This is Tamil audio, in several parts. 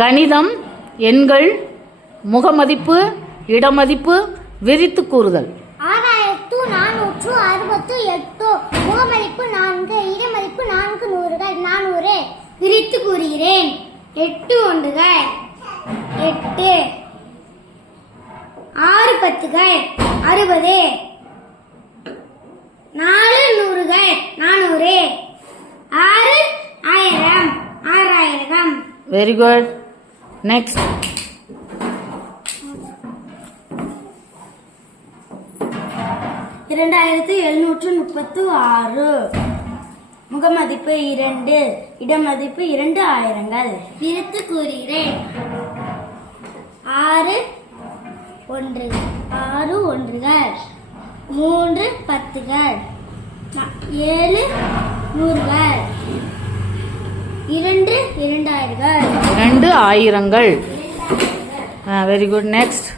கணிதம், எண்கள், முகமதிப்பு, இடமதிப்பு, விரித்து கூறுதல். 6468 முகமதிப்பு 4, இடமதிப்பு 4 நூறுகள் 400. விரித்து கூறுகிறேன். 8 ஒன்றுகள் 8, 6 பத்துகள் 60, 4 நூறுகள் 400, 6 ஆயிரம் 6000. Very good. நெக்ஸ்ட். 2736 முகமதிப்பு 2, இடமதிப்பு 2000. விரித்து கூறுகிறேன். 6 ஒன்றுகள் 3 பத்துகள் 7 நூறுகள் 2 2000. 2 ஆயிரங்கள். Very good. நெக்ஸ்ட்.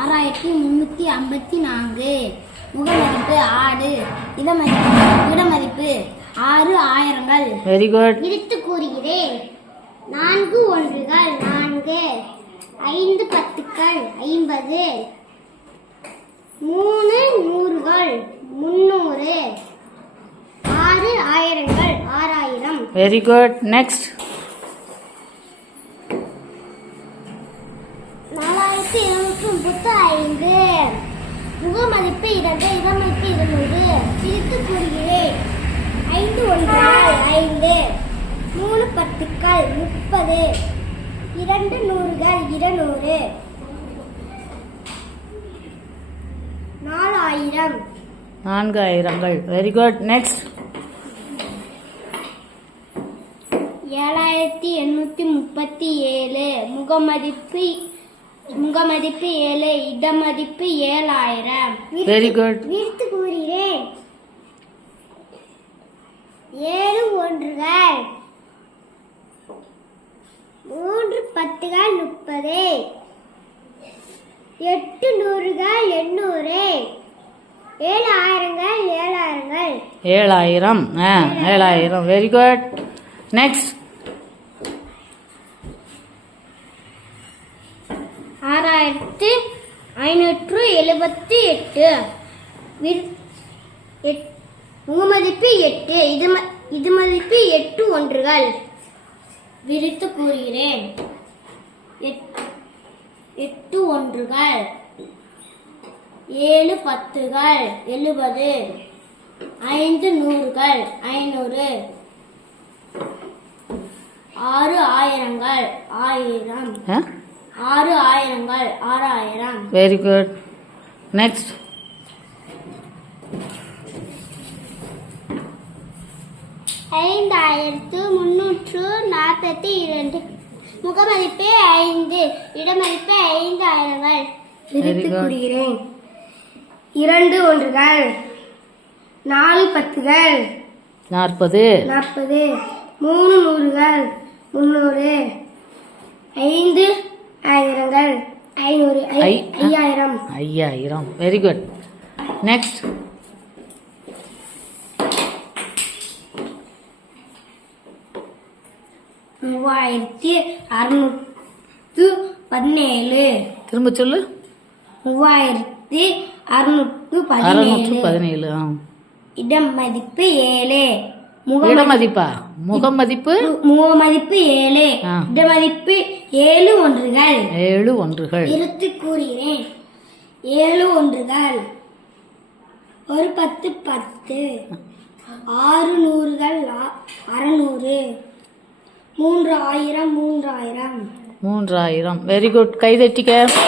6354 முகமதிப்பு 6, இடமதிப்பு 6000. Very good. விரித்து கூறுகிறேன். 4 ஒன்றுகள் 4, 5 பத்துக்கள் 50, 3 நூறுகள் 300, 6 ஆயிரங்கள் 6000. Very good. நெக்ஸ்ட். 4235 முகமதிப்பு 2, இடமதிப்பு 200. பிரித்து கூறுகிறேன். 5 ஒன்றுகள் 5, 3 பத்துக்கள் 30, 2 நூறுகள் 200, 4000. 4 ஆயிரங்கள். Very good. நெக்ஸ்ட். 7837 முகமதிப்பு 7, இடமதிப்பு 7000. Very good. விரித்து கூறுகிறேன். 7 ஒன்றுகள் 3 பத்துகள் 30, 8 நூறுகள் 800, 7 ஆயிரங்கள் 7000. 7000. 7000. Very good. நெக்ஸ்ட். 6578 முகமதிப்பு 8, இடமதிப்பு 8 ஒன்றுகள். விரித்து கூறுகிறேன். 8 ஒன்றுகள் 7 பத்துகள் 70, 5 நூறுகள் 500, 6 ஆயிரங்கள் 1000. 6 ஆயிரங்கள் 6000. Very good. நெக்ஸ்ட். 5342 முகமதிப்பு 5, இடமதிப்பு 5000. விரித்து கூறுகிறேன். 2 ஒன்றுகள் 4 பத்துகள் 40, 3 நூறுகள் 300, 5 ஆயிரங்கள் 500, 5000. 5000. Very good. நெக்ஸ்ட். 3617 திரும்ப சொல்லு. 3617 இடமதிப்பு 7, இடமதிப்பா? முகமதிப்பு 7, இடமதிப்பு 7 ஒன்றுகள் 7 ஒன்றுகள். விரித்து கூறுகிறேன். 7 ஒன்றுகள் 1 10 10, 6 நூறுகள் 600, 3000. 3000. Very good. கைதட்டிக்க.